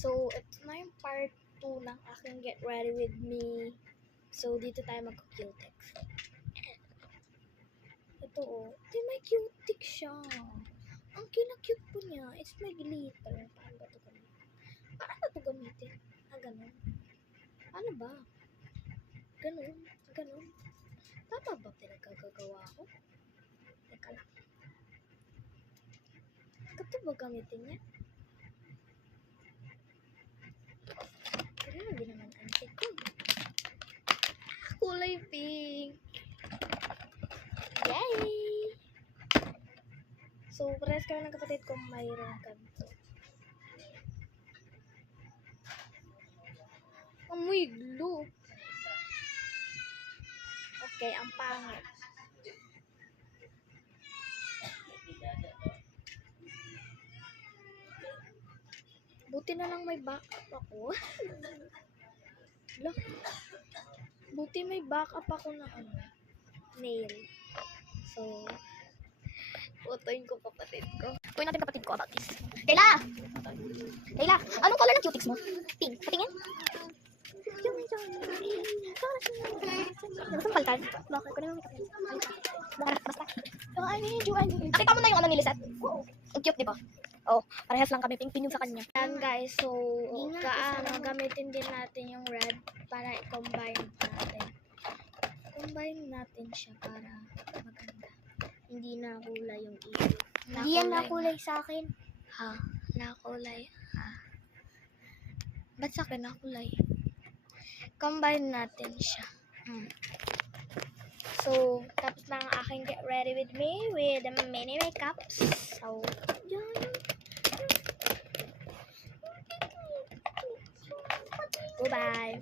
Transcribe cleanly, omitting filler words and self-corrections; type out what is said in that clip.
So, ito na yung part 2 ng aking Get Ready With Me. So, dito tayo mag-cutex. Ito oh. May cutex siya. Ang cute po niya. It's my glitter. Paano ba ito gamitin? Paano ito gamitin? Ganun. Ano ba? Ganun. Tama ba pinagkagagawa ko? Teka lang. Ito ba gamitin niya? Grabe naman ante ko. Kulay pink. Yay! So, parehas kami ng kapatid ko mayroon ganito. Amoy glue. Okay, ang pangit. Buti na lang may backup ako. Buti may backup ako na nail. So, putuin ko kapatid ko. Putuin natin kapatid ko about this. Kayla! Anong color ng cutex mo? Pink. Patingin? Gusto mo palitan? Bakit ko na yung basta. Nakita mo na yung ano nilisat? Ang cute, di ba? Oh, parehas lang kami. Pink yung sa kanya. Yan guys, so gamitin din natin yung red para i-combine natin. Combine natin siya para maganda. Hindi na kulay yung ilaw. Hindi yan nakulay sa akin. Ha? Nakulay? Ha? Ba't sa akin nakulay? Combine natin siya. So, tapos na ang aking Get Ready With Me with the mini makeups. So, yan. Goodbye.